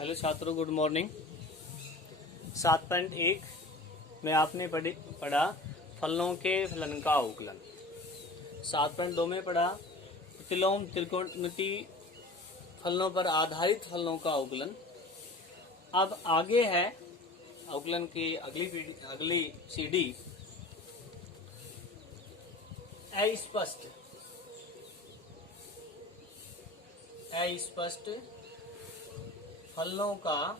Hello छात्रों, good morning. 7.1 में आपने पढ़ा फलनों के फलन का अवकलन। 7.2 में पढ़ा प्रतिलोम त्रिकोणमिति फलनों पर आधारित फलनों का अवकलन। अब आगे है अवकलन की अगली सीढ़ी अस्पष्ट फलनों का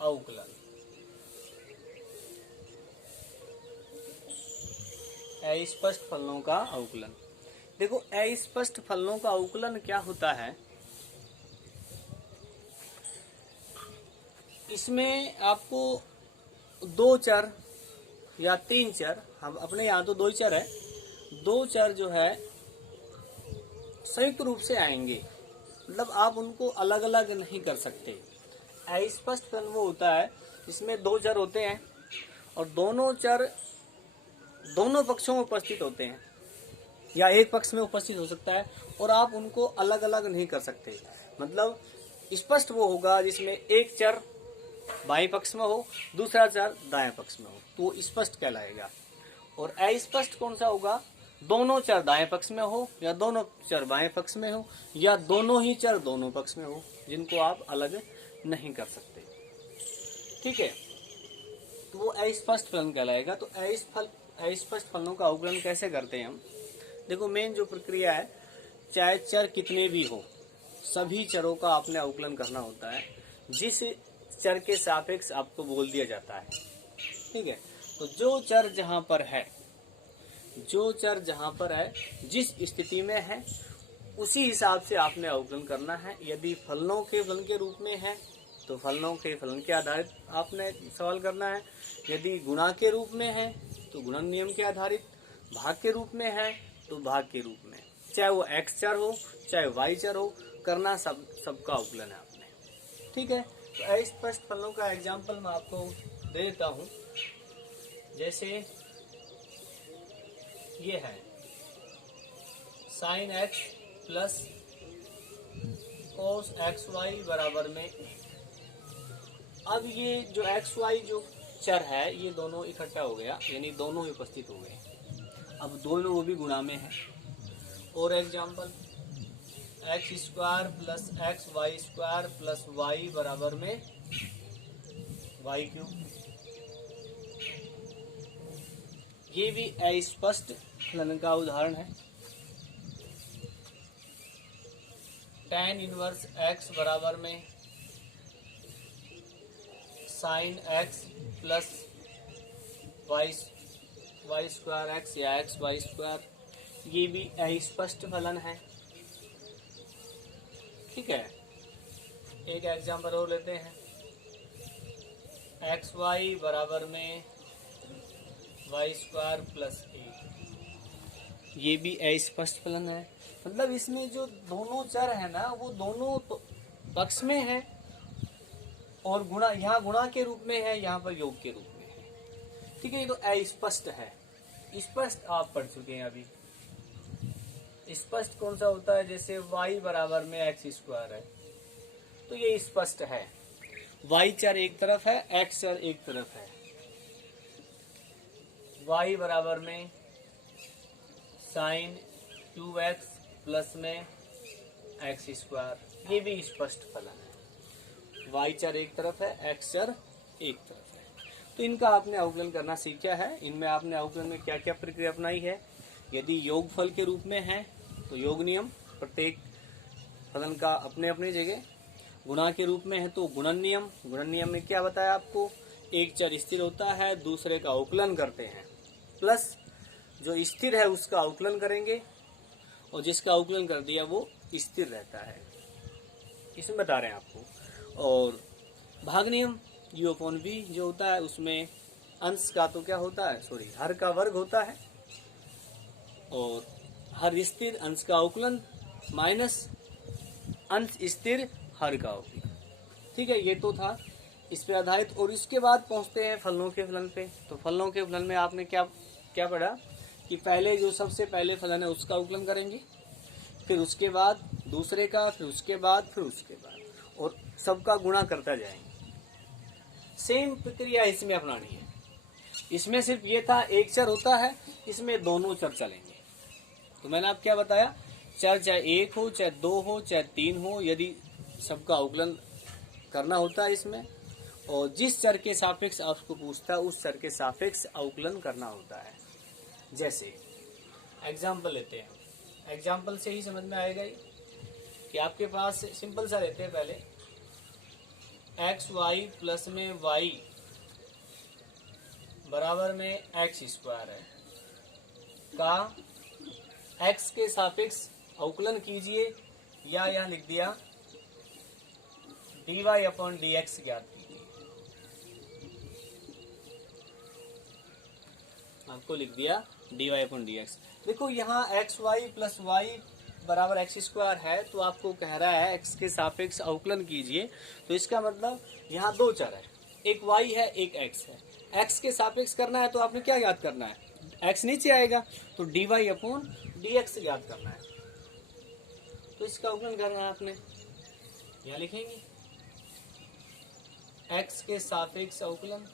अवकलन। अस्पष्ट फलनों का अवकलन। देखो, अस्पष्ट फलनों का अवकलन क्या होता है। इसमें आपको दो चर या तीन चर, हम अपने यहाँ तो दो ही चर है, दो चर जो है संयुक्त रूप से आएंगे, मतलब आप उनको अलग अलग नहीं कर सकते। अस्पष्ट फलन वो होता है जिसमें दो चर होते हैं और दोनों चर दोनों पक्षों में उपस्थित होते हैं या एक पक्ष में उपस्थित हो सकता है और आप उनको अलग अलग नहीं कर सकते। मतलब स्पष्ट वो होगा जिसमें एक चर बाएं पक्ष में हो, दूसरा चर दाएं पक्ष में हो, तो वो स्पष्ट कहलाएगा। और अस्पष्ट कौन सा होगा? दोनों चर दाएं पक्ष में हो या दोनों चर बाएं पक्ष में हो या दोनों ही चर दोनों पक्ष में हो, जिनको आप अलग नहीं कर सकते। ठीक है, तो वो अस्पष्ट फलन कहलाएगा। तो अस्पष्ट फलनों का अवकलन कैसे करते हैं हम? देखो, मेन जो प्रक्रिया है, चाहे चर कितने भी हो, सभी चरों का आपने अवकलन करना होता है जिस चर के सापेक्ष आपको बोल दिया जाता है। ठीक है, तो जो चर जहां पर है, जिस स्थिति में है, उसी हिसाब से आपने अवकलन करना है। यदि फलनों के फलन के रूप में है तो फलनों के फलन के आधारित आपने सवाल करना है। यदि गुणा के रूप में है तो गुणन नियम के आधारित, भाग के रूप में है तो भाग के रूप में, चाहे वो x चर हो चाहे y चर हो, करना सबका अवकलन है आपने। ठीक है, तो अस्पष्ट फलनों का एग्जाम्पल मैं आपको दे देता हूँ। जैसे ये है sin x plus cos xy बराबर में। अब ये जो xy जो चर है, ये दोनों इकट्ठा हो गया, यानी दोनों ही उपस्थित हो गए। अब दोनों वो भी गुणा में है। और example x square plus x y square plus y बराबर में वाई क्यूब। ये भी अस्पष्ट फलन का उदाहरण है। tan इनवर्स x बराबर में sin x plus y square x या एक्स वाई स्क्वायर, ये भी अस्पष्ट फलन है। ठीक है, एक एग्जाम्पल और लेते हैं। एक्स वाई बराबर में वाई स्क्वायर प्लस ए, ये भी अस्पष्ट फलन है। मतलब इसमें जो दोनों चर है ना, वो दोनों पक्ष में है और गुणा, यहाँ गुणा के रूप में है, यहाँ पर योग के रूप में है। ठीक है, ये तो अस्पष्ट है। स्पष्ट आप पढ़ चुके हैं अभी। स्पष्ट कौन सा होता है? जैसे y बराबर में एक्स स्क्वायर है, तो ये स्पष्ट है। y चर एक तरफ है, x चर एक तरफ है। y बराबर में साइन 2x प्लस में एक्स स्क्वायर, ये भी स्पष्ट फलन है। y चर एक तरफ है, x चर एक तरफ है। तो इनका आपने अवकलन करना सीखा है। इनमें आपने अवकलन में क्या क्या प्रक्रिया अपनाई है। यदि योगफल के रूप में है तो योग नियम, प्रत्येक फलन का अपने अपनी जगह। गुणा के रूप में है तो गुणन नियम। गुणन नियम में क्या बताया आपको? एक चर स्थिर होता है, दूसरे का अवकलन करते हैं, प्लस जो स्थिर है उसका अवकलन करेंगे और जिसका अवकलन कर दिया वो स्थिर रहता है। इसमें बता रहे हैं आपको। और भाग नियम u/v जो होता है, उसमें अंश का तो क्या होता है, हर का वर्ग होता है और हर स्थिर अंश का अवकलन माइनस अंश स्थिर हर का अवकलन। ठीक है, ये तो था इस पे आधारित। और इसके बाद पहुंचते हैं फलनों के फलन पे। तो फलनों के फलन में आपने क्या पढ़ा कि पहले जो सबसे पहले फलन है उसका अवकलन करेंगे, फिर उसके बाद दूसरे का, फिर उसके बाद और सबका गुणा करता जाएंगे। सेम प्रक्रिया इसमें अपनानी है। इसमें सिर्फ ये था एक चर होता है, इसमें दोनों चर चलेंगे। तो मैंने आप क्या बताया, चर चाहे एक हो, चाहे दो हो, चाहे तीन हो, यदि सबका अवकलन करना होता है इसमें, और जिस चर के सापेक्ष आपको पूछता है उस चर के सापेक्ष अवकलन करना होता है। जैसे एग्जाम्पल लेते हैं, एग्जाम्पल से ही समझ में आएगा ही कि आपके पास सिंपल सा लेते हैं पहले, एक्स वाई प्लस में वाई बराबर में एक्स स्क्वायर है का एक्स के सापेक्ष अवकलन कीजिए, या यह लिख दिया dy अपॉन डी एक्स ज्ञात कीजिए। आपको लिख दिया dy अपॉन डी एक्स। देखो यहाँ एक्स वाई प्लस वाई बराबर एक्स स्क्वायर है, तो आपको कह रहा है एक्स के सापेक्ष अवकलन कीजिए। तो इसका मतलब यहाँ दो चर है, एक y है एक x है। x के सापेक्ष करना है तो आपने क्या ज्ञात करना है, x नीचे आएगा तो dy अपॉन डी एक्स ज्ञात करना है। तो इसका अवकलन करना है आपने, यहाँ लिखेंगे x के सापेक्ष अवकलन।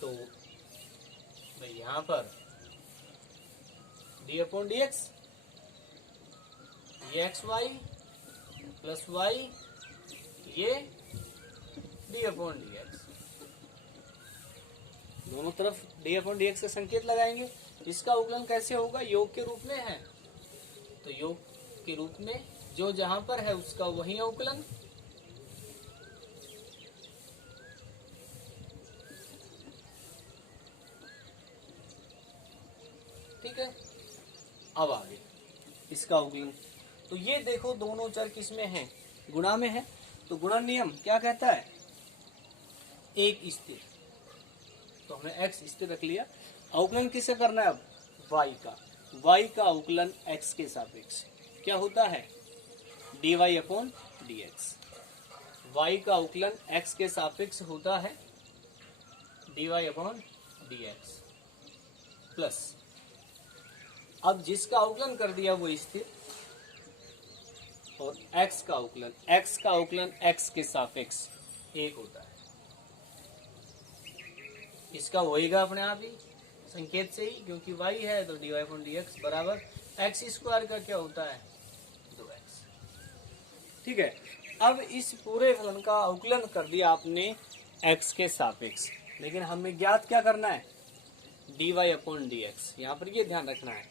तो भाई यहाँ पर डी अपॉन डी एक्स, ये एक्स वाई प्लस वाई, ये डी अपॉन डी एक्स, दोनों तरफ डी अपॉन डी एक्स का संकेत लगाएंगे। इसका अवकलन कैसे होगा, योग के रूप में है, तो योग के रूप में जो जहां पर है उसका वही अवकलन। ठीक है, अब आगे इसका अवकलन। तो ये देखो दोनों चर किस में है, गुणा में है। तो गुणा नियम क्या कहता है, एक स्थिर, तो हमने x स्थिर रख लिया। अवकलन किससे करना है अब, y का। y का अवकलन x के सापेक्ष क्या होता है, dy upon d x. y का अवकलन x के सापेक्ष होता है dy upon d x plus, अब जिसका अवकलन कर दिया वो स्थिर, और x का अवकलन x के सापेक्ष एक होता है। इसका होएगा अपने आप ही संकेत से ही, क्योंकि y है तो dy अपॉन डी एक्स बराबर एक्स स्क्वायर का क्या होता है, 2x। ठीक है, अब इस पूरे फलन का अवकलन कर दिया आपने x के सापेक्ष, लेकिन हमें ज्ञात क्या करना है, dy अपॉन डी एक्स। यहाँ पर ये ध्यान रखना है,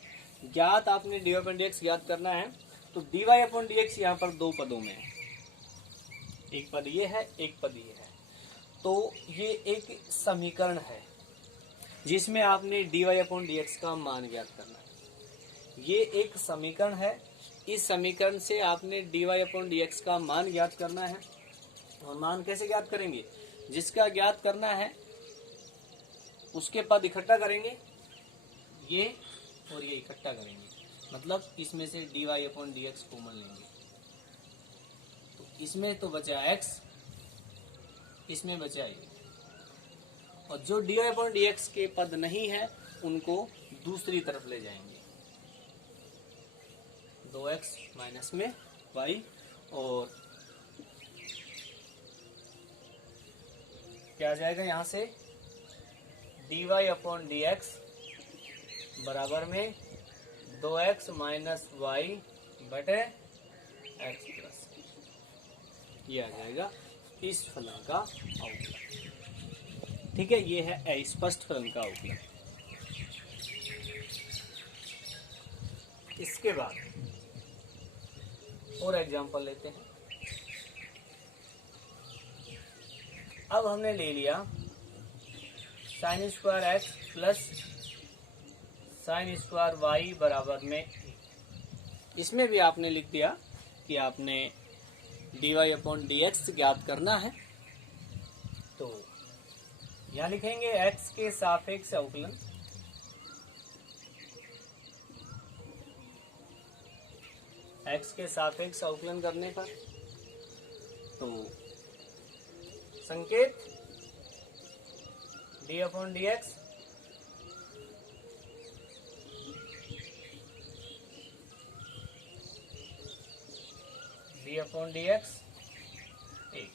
ज्ञात आपने dy अपॉन डी एक्स ज्ञात करना है। तो dy अपॉन डी एक्स यहाँ पर दो पदों में है, एक पद ये है एक पद ये है। तो ये एक समीकरण है जिसमें आपने dy अपॉन डी एक्स का मान ज्ञात करना है। ये एक समीकरण है, इस समीकरण से आपने dy अपॉन डी एक्स का मान ज्ञात करना है। और मान कैसे ज्ञात करेंगे, जिसका ज्ञात करना है उसके पद इकट्ठा करेंगे, ये और ये इकट्ठा करेंगे, मतलब इसमें से dy upon d x common लेंगे। तो इसमें तो बचा x, इसमें बचा ये, और जो dy अपॉन डी एक्स के पद नहीं है उनको दूसरी तरफ ले जाएंगे, 2x माइनस में y, और क्या आ जाएगा यहाँ से, dy अपॉन डी एक्स बराबर में 2x माइनस वाई बटे x प्लस, ये आ जाएगा इस फलन का अवकलन। ठीक है, ये है अस्पष्ट फलन का अवकलन। इसके बाद और एग्जांपल लेते हैं। अब हमने ले लिया sine square x plus sine square y बराबर में, इसमें भी आपने लिख दिया कि आपने dy अपॉन डी एक्स ज्ञात करना है। तो यहाँ लिखेंगे x के सापेक्ष अवकलन, x के सापेक्ष अवकलन करने पर तो संकेत d upon d x d upon d x 1,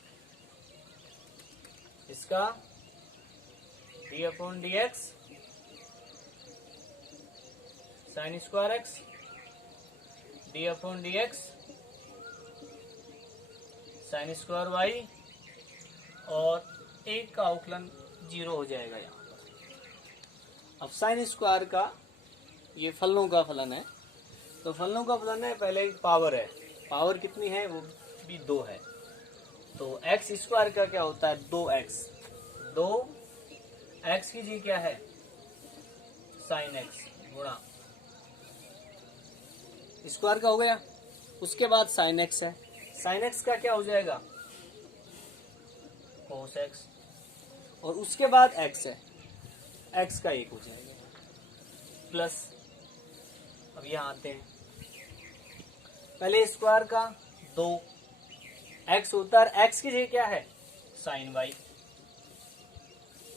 इसका d upon d x sine square x, d upon d x sine square y, और 1 का अवकलन 0 हो जाएगा यहाँ पर। अब साइन स्क्वायर का ये फलनों का फलन है, तो फलनों का फलन है, पहले एक पावर है, पावर कितनी है वो भी 2 है, तो एक्स स्क्वायर का क्या होता है 2x, 2x की जी क्या है साइन एक्स गुणा स्क्वायर का हो गया, उसके बाद साइन एक्स है, साइन एक्स का क्या हो जाएगा कोस एक्स, और उसके बाद एक्स है, एक्स का 1 हो जाएगा प्लस। अब यहां आते हैं, पहले स्क्वायर का 2 एक्स होता है, एक्स की जगह क्या है साइन वाई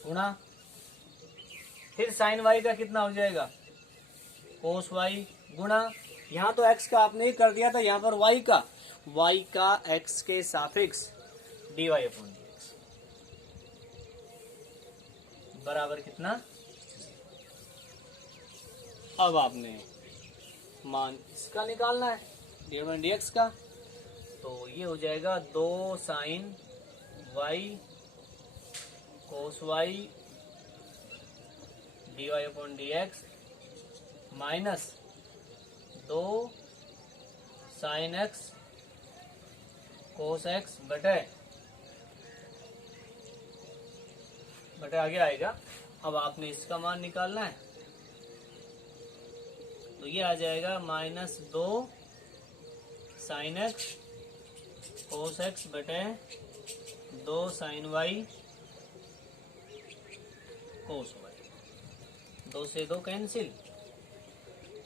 गुणा, फिर साइन वाई का कितना हो जाएगा कोस वाई गुणा, यहां तो एक्स का आपने ही कर दिया था, यहां पर वाई का एक्स के सापेक्ष d y upon d x बराबर कितना। अब आपने मान इसका निकालना है डी अपॉन डी एक्स का, तो ये हो जाएगा 2 sine y cos y d y upon d x minus 2 sine x cos x बटे आगे आएगा। अब आपने इसका मान निकालना है, तो ये आ जाएगा -2 साइन एक्स कोस एक्स बटे 2 साइन वाई कोस वाई, 2 से 2 कैंसिल,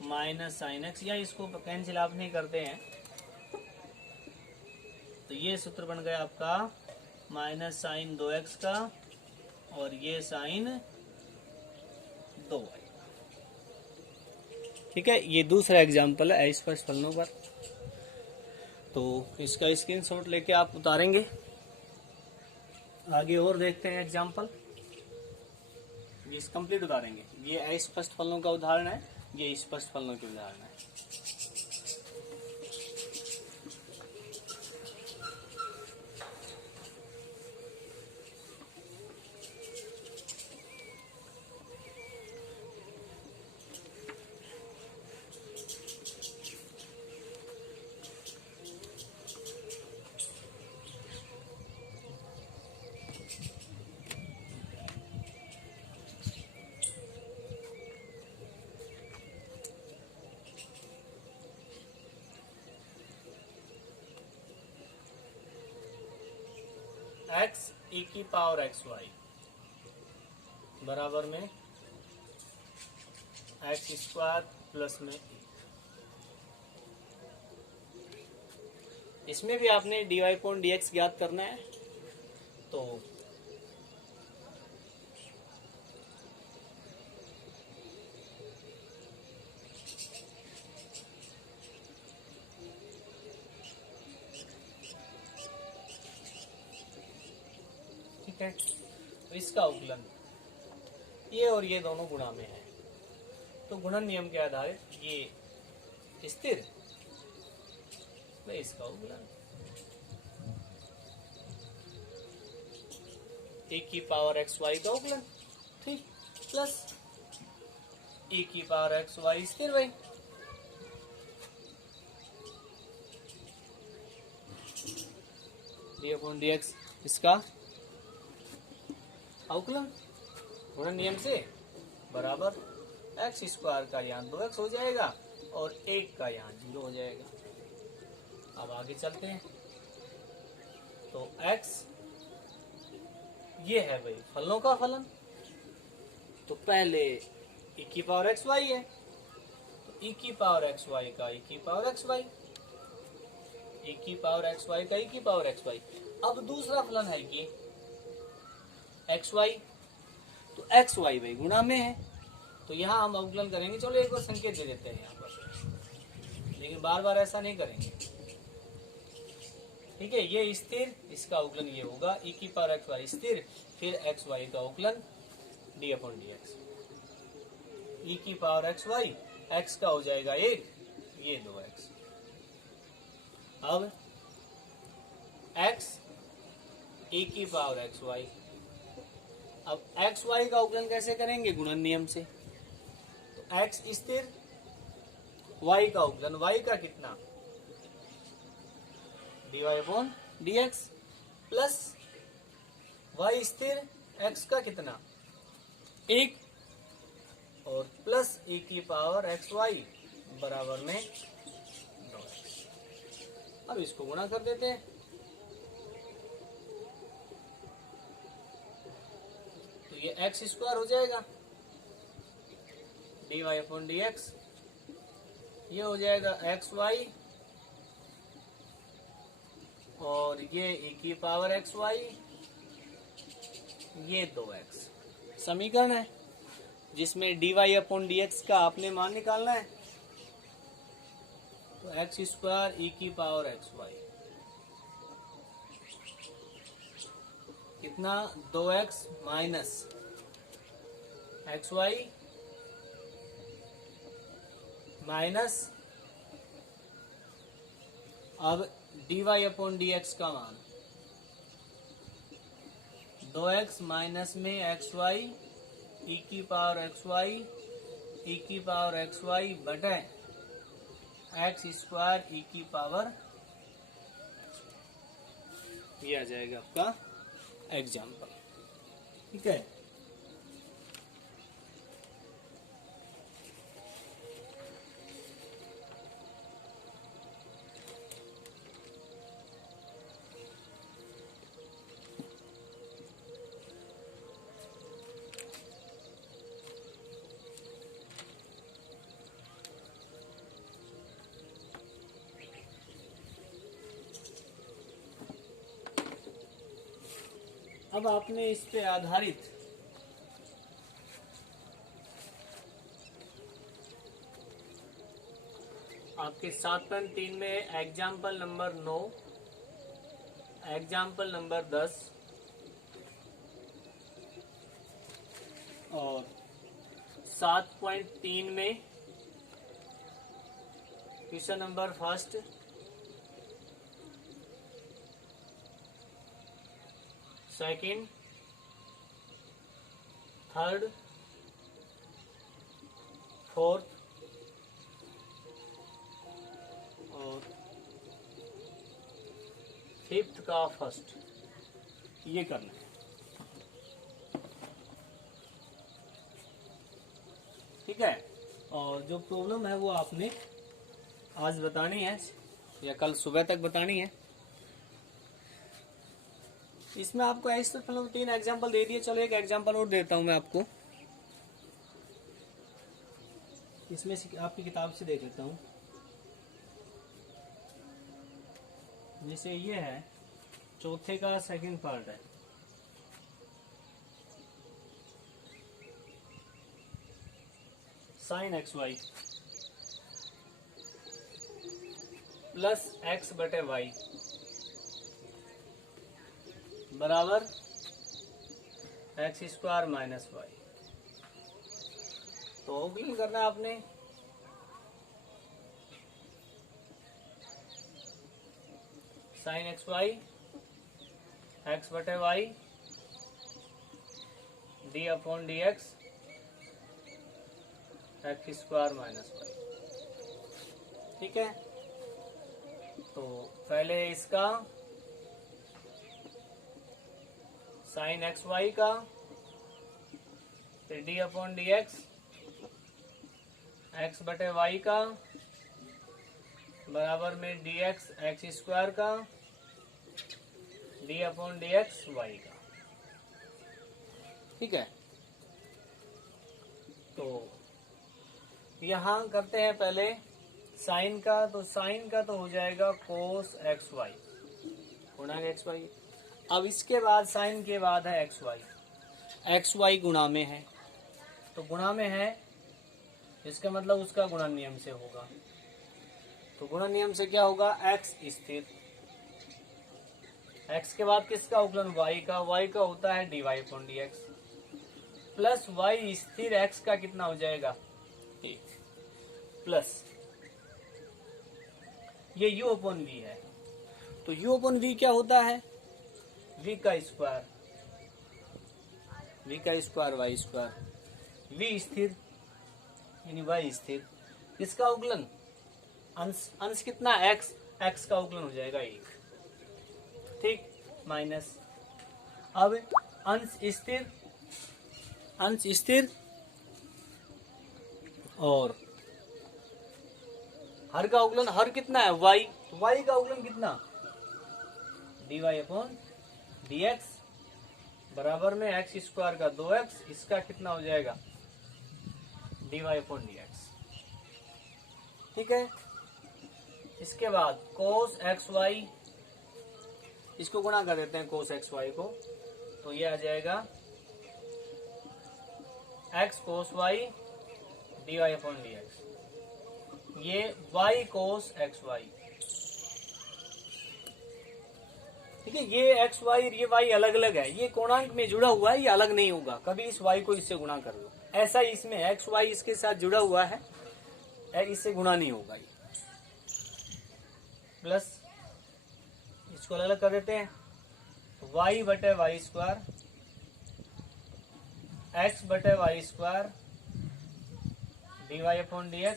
माइनस साइन एक्स, या इसको कैंसिल आप नहीं करते हैं, तो ये सूत्र बन गया आपका माइनस साइन 2x का, और ये साइन 2y। ठीक है, ये दूसरा एग्जाम्पल है अस्पष्ट फलनों पर, तो इसका स्क्रीनशॉट लेके आप उतारेंगे। आगे और देखते हैं एग्जाम्पल, ये कंप्लीट उतारेंगे। ये अस्पष्ट फलनों का उदाहरण है, ये स्पष्ट फलनों के उदाहरण है। एक्स ई की पावर एक्स वाई बराबर में एक्स स्क्वायर प्लस में, इसमें भी आपने d y upon d x ज्ञात करना है। तो ठीक है, तो इसका अवकलन ये और ये दोनों गुणा में है, तो गुणन नियम के आधारित ये स्थिर, तो इसका अवकलन ए की पावर एक्स वाई का अवकलन, ठीक, प्लस ए की पावर एक्स वाई स्थिर y, d upon d x इसका अवकलन गुणन नियम से बराबर एक्स स्क्वायर का यहाँ 2x हो जाएगा और 1 का यहाँ 0 हो जाएगा। अब आगे चलते हैं, तो x ये है भाई फलनों का फलन, तो पहले e की पावर एक्स वाई है, तो e की पावर एक्स वाई का e की पावर एक्स वाई, e की पावर एक्स वाई का e की पावर एक्स वाई। अब दूसरा फलन है कि एक्स वाई, तो एक्स वाई भाई गुणा में है, तो यहाँ हम अवकलन करेंगे। चलो एक बार संकेत दे देते हैं यहाँ पर, लेकिन बार बार ऐसा नहीं करेंगे। ठीक है, ये स्थिर, इसका अवकलन ये होगा e की पावर एक्स वाई स्थिर, फिर एक्स वाई का अवकलन डी अपॉन डी एक्स, ई की पावर एक्स वाई, एक्स का हो जाएगा 1, ये 2x। अब x e की पावर एक्स वाई, अब एक्स वाई का अवकलन कैसे करेंगे? गुणन नियम से। तो x स्थिर, y का अवकलन, y का कितना? dy upon dx, plus y स्थिर, x का कितना? 1, और प्लस e की पावर एक्स वाई बराबर में 2x। अब इसको गुणा कर देते हैं, तो ये एक्स स्क्वायर हो जाएगा, dy अपॉन डी एक्स, ये हो जाएगा एक्स वाई, और ये e की पावर एक्स वाई, ये 2x। समीकरण है जिसमें dy अपॉन डी एक्स का आपने मान निकालना है, तो एक्स स्क्वायर e की पावर एक्स वाई कितना? 2x minus x y minus, अब dy अपॉन डी एक्स का मान 2x माइनस में एक्स वाई e की पावर एक्स वाई, e की पावर एक्स वाई बटे एक्स स्क्वायर e की पावर, ये आ जाएगा आपका एग्जाम्पल। ठीक है, अब आपने इस पे आधारित आपके 7.3 में एग्जाम्पल नंबर 9, एग्जाम्पल नंबर 10 और 7.3 में question number first, second, third, fourth और फिफ्थ का फर्स्ट, ये करना है। ठीक है, और जो प्रॉब्लम है वो आपने आज बतानी है या कल सुबह तक बतानी है। इसमें आपको ऐसे मतलब 3 एग्जाम्पल दे दिए, चलो एक एग्जाम्पल और देता हूं मैं आपको, इसमें से आपकी किताब से देख लेता हूं। जैसे ये है, चौथे का सेकंड पार्ट है, sine x y plus x बटे वाई बराबर एक्स स्क्वायर माइनस वाई। तो अवकलन करना है आपने, साइन एक्स वाई एक्स बटे y d upon d x x square minus y. ठीक है, तो पहले इसका साइन एक्स वाई का, फिर डी अपॉन डी एक्स बटे वाई का बराबर में डी एक्स एक्स स्क्वायर का d upon d x y का। ठीक है, तो यहां करते हैं पहले साइन का, तो साइन का तो हो जाएगा कोस एक्स वाई गुणा एक्स वाई। अब इसके बाद साइन के बाद है एक्स वाई गुणा में है, तो गुणा में है इसका मतलब उसका गुणन नियम से होगा। तो गुणन नियम से क्या होगा, एक्स स्थिर x के बाद किसका अवकलन, y का, y का होता है dy upon dx plus y स्थिर x का कितना हो जाएगा 1 प्लस ये u अपॉन v है, तो u अपॉन v क्या होता है v का स्क्वायर y स्क्वायर, v स्थिर यानी y स्थिर, किसका अवकलन अंश कितना x का अवकलन हो जाएगा 1, ठीक, माइनस अब अंश स्थिर और हर का अवकलन, हर कितना है y, तो y का अवकलन कितना dy अपॉन dx बराबर में x स्क्वायर का 2x, इसका कितना हो जाएगा dy अपॉन dx, ठीक है। इसके बाद cos xy, इसको गुणा कर देते हैं cos xy को, तो ये आ जाएगा x cos y dy upon dx, ये y cos xy, ठीक है। ये x y और ये y अलग अलग है, ये कोणांक में जुड़ा हुआ है, ये अलग नहीं होगा, कभी इस y को इससे गुणा कर लो, ऐसा ही इसमें x y इसके साथ जुड़ा हुआ है, इससे गुणा नहीं होगा ये, प्लस इसको अलग अलग कर देते हैं, y बटे वाई स्क्वायर x बटे y square dy upon dx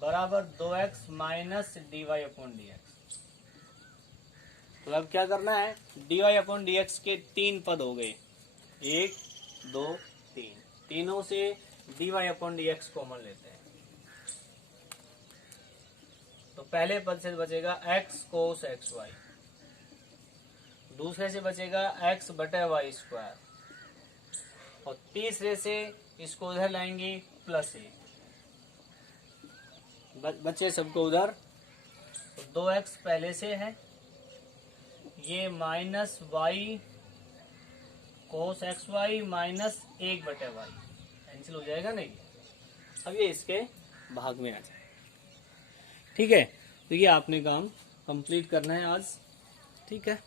बराबर 2x minus dy upon dx। तो अब क्या करना है, dy अपॉन dx के 3 पद हो गए, 1 2 3, तीनों से dy अपॉन dx कॉमन लेते हैं, तो पहले पद से बचेगा x cos xy, दूसरे से बचेगा x बटे वाई स्क्वायर, और तीसरे से इसको उधर लाएंगे प्लस 1, बचे सबको उधर, तो 2x पहले से है, ये minus y cos x y minus 1 बटे वाई कैंसिल हो जाएगा नहीं, अब ये इसके भाग में आ जाएगा, ठीक है। तो ये आपने काम कंप्लीट करना है आज, ठीक है।